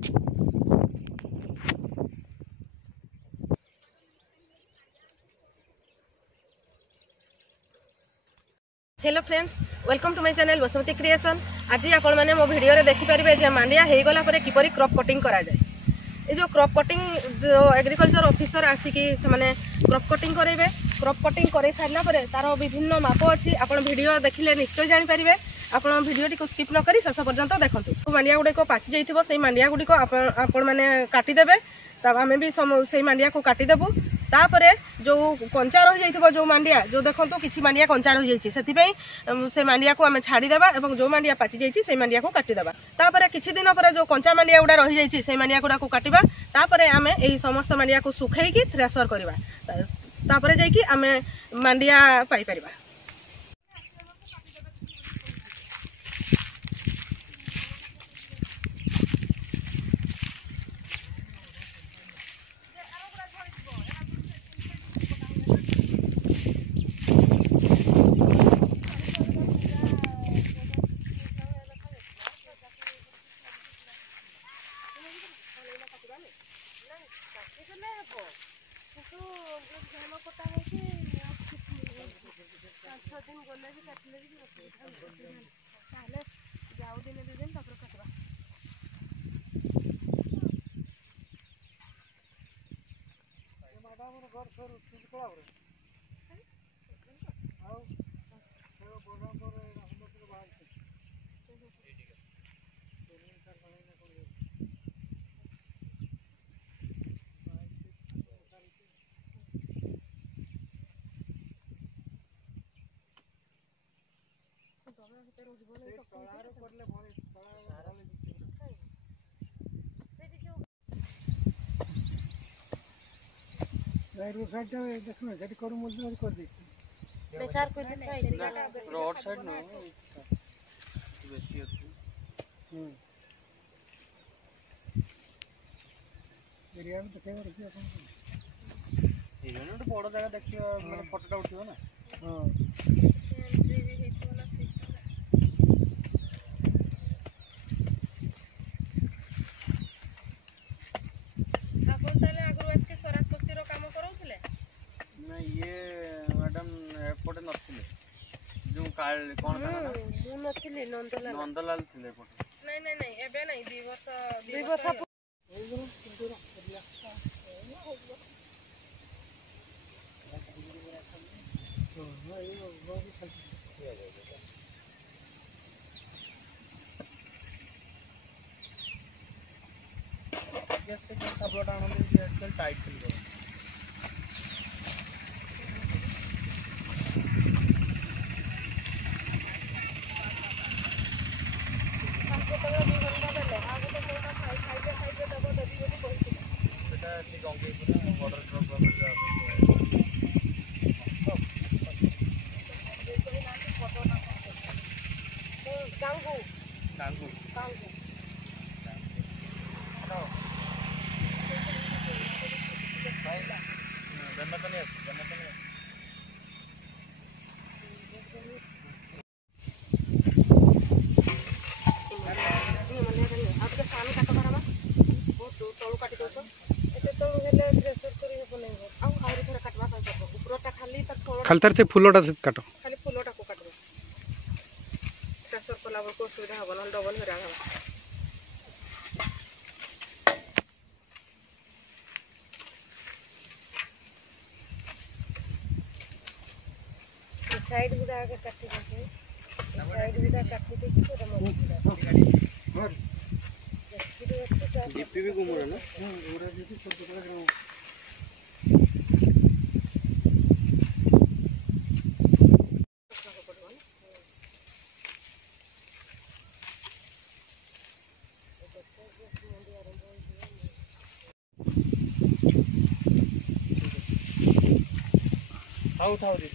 Hello friends, welcome to my channel Basumati creation. आज आपण मैंने मो वीडियो रे देखि परिबे जे मांडिया हे गला परे किपरि क्रॉप कटिंग करा जाए। ये जो क्रॉप कटिंग जो एग्रीकल्चर ऑफिसर आसिकी से माने क्रॉप कटिंग करेबे। क्रॉप कटिंग करे सारला परे तार विभिन्न माप अछि। आपण वीडियो देखिले निश्चय जानि परिबे। आपण वीडियोटी को स्किप न करी शेष पर्यंत देखंतु। मांडिया गुडे को पाछि जाइथिबो सेही मांडिया गुडी को आपण माने काटी देबे। तब आमे भी सेही मांडिया को काटी देबु। तापरे जो कंचा रही जाइथिबो जो मांडिया जो देखंतु किछि मांडिया कंचा रही जाइछि सेति पई से मांडिया को आमे छाडी देबा एवं जो मांडिया पाछि जाइछि से मांडिया को काटी देबा। तापरे किछि दिन परे जो कंचा मांडिया उडा रही जाइछि से मांडिया गुडा को काटिबा। तापरे आमे एही समस्त मांडिया को सुखाई की थ्रेशर करबा। तापरे जाई की आमे मांडिया पाई परिबा। रोड साइड देखना सेठी करू मजदूरी कर दे प्रेशर को रोड साइड न बेसी अछि एरिया में देखेबो रखियो अपन एरिया में बड़ जगह देखियो माने फोटोटा उठियो ना। हां एपटे नथिले जो काल कोन था ना मु नथिले नंदलाल थिले एपटे नहीं एबे नहीं 2 वर्ष जैसे कि सब लोटा आनंद जैसे टाइट कर खालतार से फुलोटा से काटो खाली फुलोटा को काटबो। प्रेशर कला को सुविधा हो न डबल हेरा हो। साइड भी आगे काटी दे साइड भी काटी दे कि तो मत डीपी भी घुमरा ना घुमरा डीपी सब जगह उठाओ दी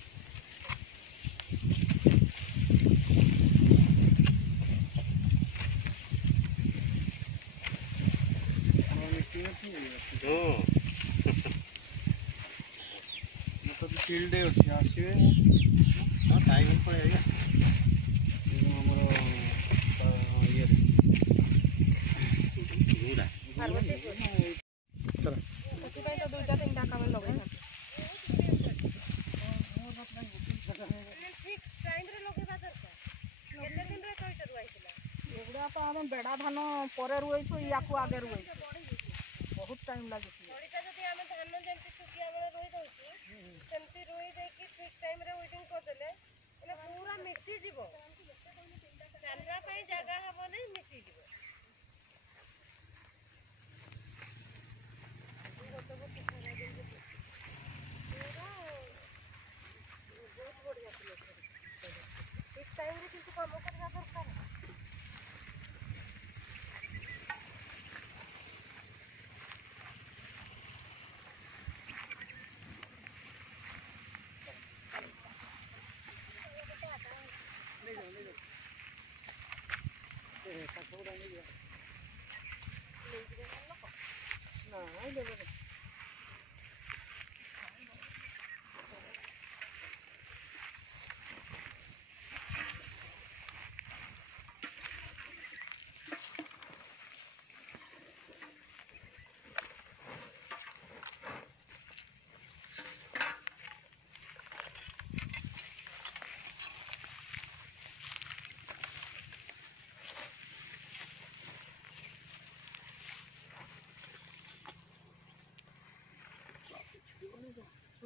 फील्ड अच्छी आसवे हाँ टाइम पड़ेगा ये चलो ସେଥିପାଇଁ ତ 2ଟା 3ଟା କାମ ଲଗେଇଥାନ୍ତି। ଏଗୁଡ଼ା ତ ଆମେ ବେଡ଼ା ଧାନ ପରେ ରୁଇଛୁ, ୟାକୁ ଆଗେ ରୁଇଛୁ, ବହୁତ ଟାଇମ୍ ଲାଗୁଛି। ଯଦି ଆମେ ଧାନ ଯେମିତି ଶୁଖିଆ ବେଳେ ରୋଇ ଦଉଛୁ ସେମିତି ରୋଇ ଦେଇକି ଠିକ୍ ଟାଇମ୍ରେ ୱେଟିଂ କରିଦେଲେ ମାନେ ପୁରା ମିଶିଯିବ, ଚାଲିବା ପାଇଁ ଜାଗା ହବନି, ମିଶିଯିବ। ବହୁତ ବଢ଼ିଆ ଥିଲା ଠିକ୍ ଟାଇମ୍ରେ କିନ୍ତୁ କାମ କରିବା ଦରକାର।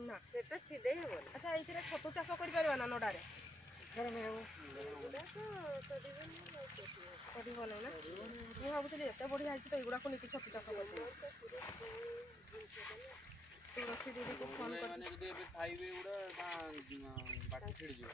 ନା ସେଟା ଛିଡ଼େଇ ହେବନି। ଆଚ୍ଛା ଏଇଥିରେ ଛତୁ ଚାଷ କରିପାରିବା ନା ନଡ଼ାରେ? କରିବନି ନା? ମୁଁ ଭାବୁଥିଲି ଏତେ ବଢ଼ିଆ ହେଇଛି ତ ଏଗୁଡ଼ାକୁ ନେଇକି ଛତୁ ଚାଷ କରିବି। ତୁଳସୀ ଦିଦିକୁ ଫୋନ୍ କରି ଯଦି ଏବେ ଖାଇବେ ଏଗୁଡ଼ା ବାଟି ଛିଡ଼ିଯିବ।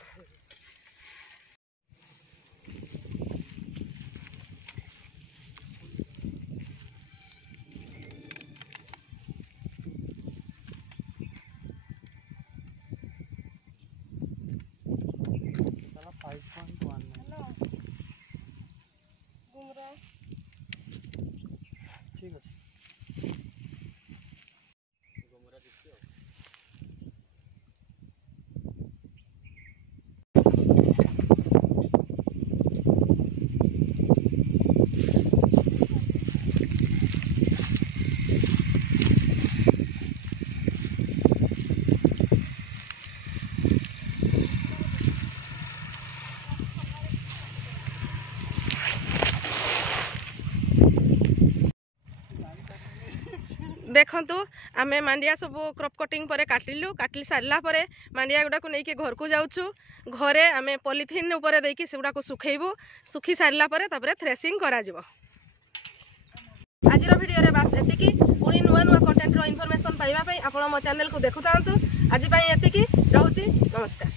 ठीक है देखु आम मांडिया सब क्रॉप कटिंग पर काटिलु काटि सारा पर मांडिया गुड़ा को लेकिन घर को जाऊँ घरे आम पॉलिथिन ऊपर देकी से गुड़ा सुखेबू सुखी सारा पर थ्रेसिंग करा जिवो। आज भिडियो बास एतिकी पुणी नुआ नुआ कंटेंट इनफॉरमेशन पाइबा आपण मो चैनल को देखु था। आज एतिकी रहूची नमस्कार।